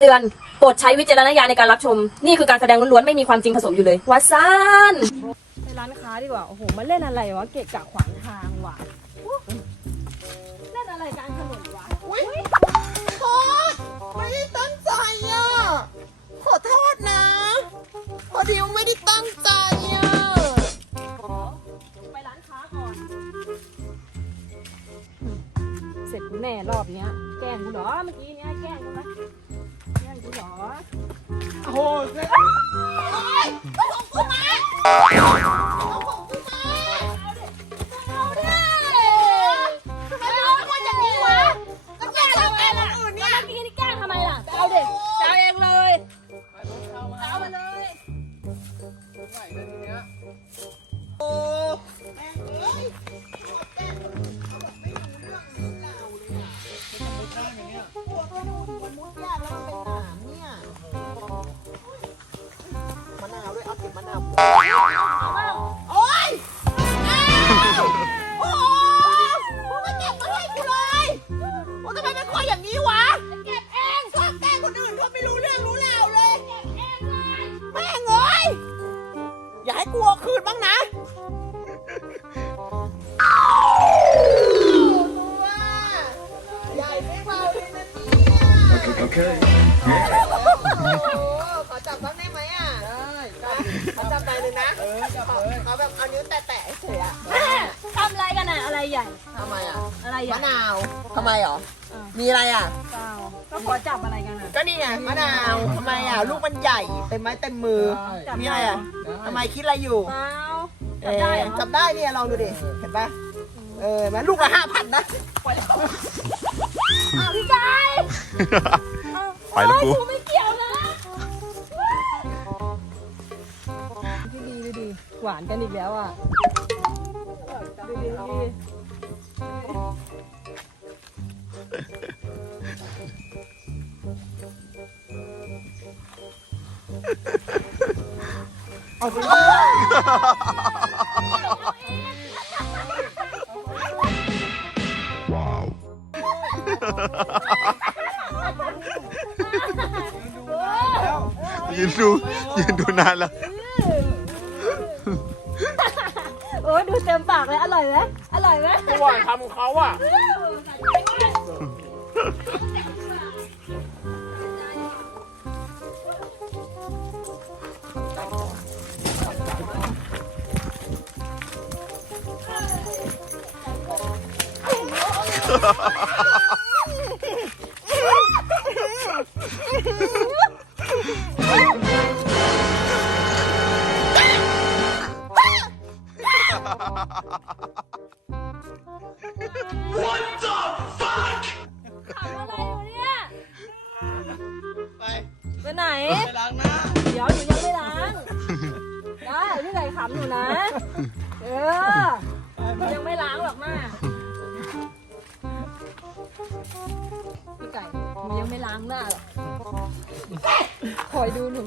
เตือนโปรดใช้วิจารณญาณในการรับชม นี่คือการแสดงล้วนๆ ไม่มีความจริงผสมอยู่เลยวัดซานไปร้านค้าดีกว่า โอ้โห มาเล่นอะไรวะ เกะกะขวางทางว่ะเล่นอะไรกลางถนนวะอุ้ยโทษไม่ได้ตั้งใจอะ ขอโทษนะ พอดีว่าไม่ได้ตั้งใจอะ ไปร้านค้าก่อน เสร็จกูแน่รอบเนี้ย แกล้งกูเหรอ เมื่อกี้เนี้ยแกล้งกูไหม โอ้โหเจ๊เอาของกูมาเอาของกูมาเอาดิทำไมเราเป็นคนอย่างนี้วะ โอ๊ยอ้าวโอ้โหมึงไม่เก็บมาให้กูเลยโอ้ทำไมเป็นคนอย่างนี้วะ เก็บเองชอบแกล้งคนอื่นเขาไม่รู้เรื่องรู้ราวเลยเก็บเองเลยแม่งเอ้ยอย่าให้กูเอคืนบ้างนะ ได้ขอจับใจเลยนะเออจับเลยขอแบบเอานิ้วแตะๆเฉยๆอะแม่ทำอะไรกันอะอะไรใหญ่ ทำไมอะอะไรใหญ่มะนาวทำไมหรอเออมีอะไรอะ เปล่าก็ขอจับอะไรกันอะก็นี่ไงมะนาวทำไมอะ ลูกมันใหญ่เต็มไม้เต็มมือจับมีอะไรอะทำไมคิดอะไรอยู่ เปล่าเอจับได้เหรออจับได้เนี่ยลองดูดิ เห็นปะเออแมันลูกละห้าพันนะปล่อยแล้วอ้าวพี่กายไปแล้วกู หวานกันอีกแล้วอะดูดีดูดียืนดูยืนดูนานแล้ว อ้ดูเต็มปากเลยอร่อยไหมอร่อยไหมหวานคำของเขาอะ ขำอะไรอยู่เนี่ยไปไปไหน ไปล้างหน้าเดี๋ยวหนูยังไม่ล้างได้พี่ไก่ขำหนูนะ เออหนูยังไม่ล้างหรอกนะพี่ไก่หนูยังไม่ล้างหน้าหรอกคอยดูหนู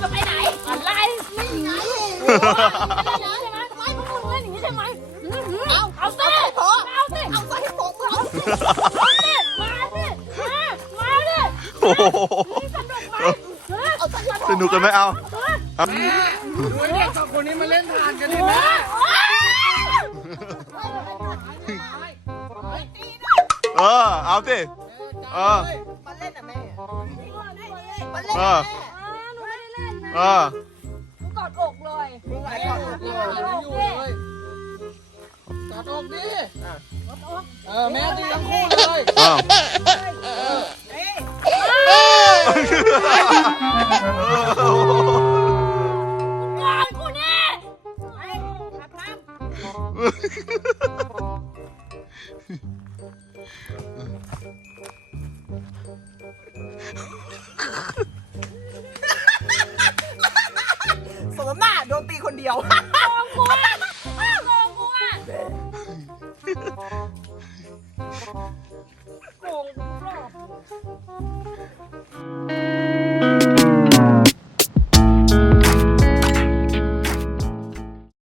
จะไปไหนอะไรไม่ไงโอ้ยใช่ไหมทำไมพวกมึงเล่นอย่างนี้ใช่ไหมอื้อหือเอาเอาสิเอาสิเอาสิให้ผมเอาสิเอาสิมาสิมามาดิโอ้โหสนุกไหมเฮ้ยเอาสักสนุกกันไหมเอาเอาดูเด็กสองคนนี้มาเล่นทานกันดิแม่เออเอาสิเออ เออะอแม่อ่าหนูไม่ได้เล่นนะเออหนูกอดอกเลยมึงไหนก่อนหนูอยู่กอดอกอยู่ดิเลยกอดอกดิเออแม่ตีทั้งคู่เลยอ้าวก่อนกูแน่ส ดียวกงอะโกงกูอะโกงกูหรอ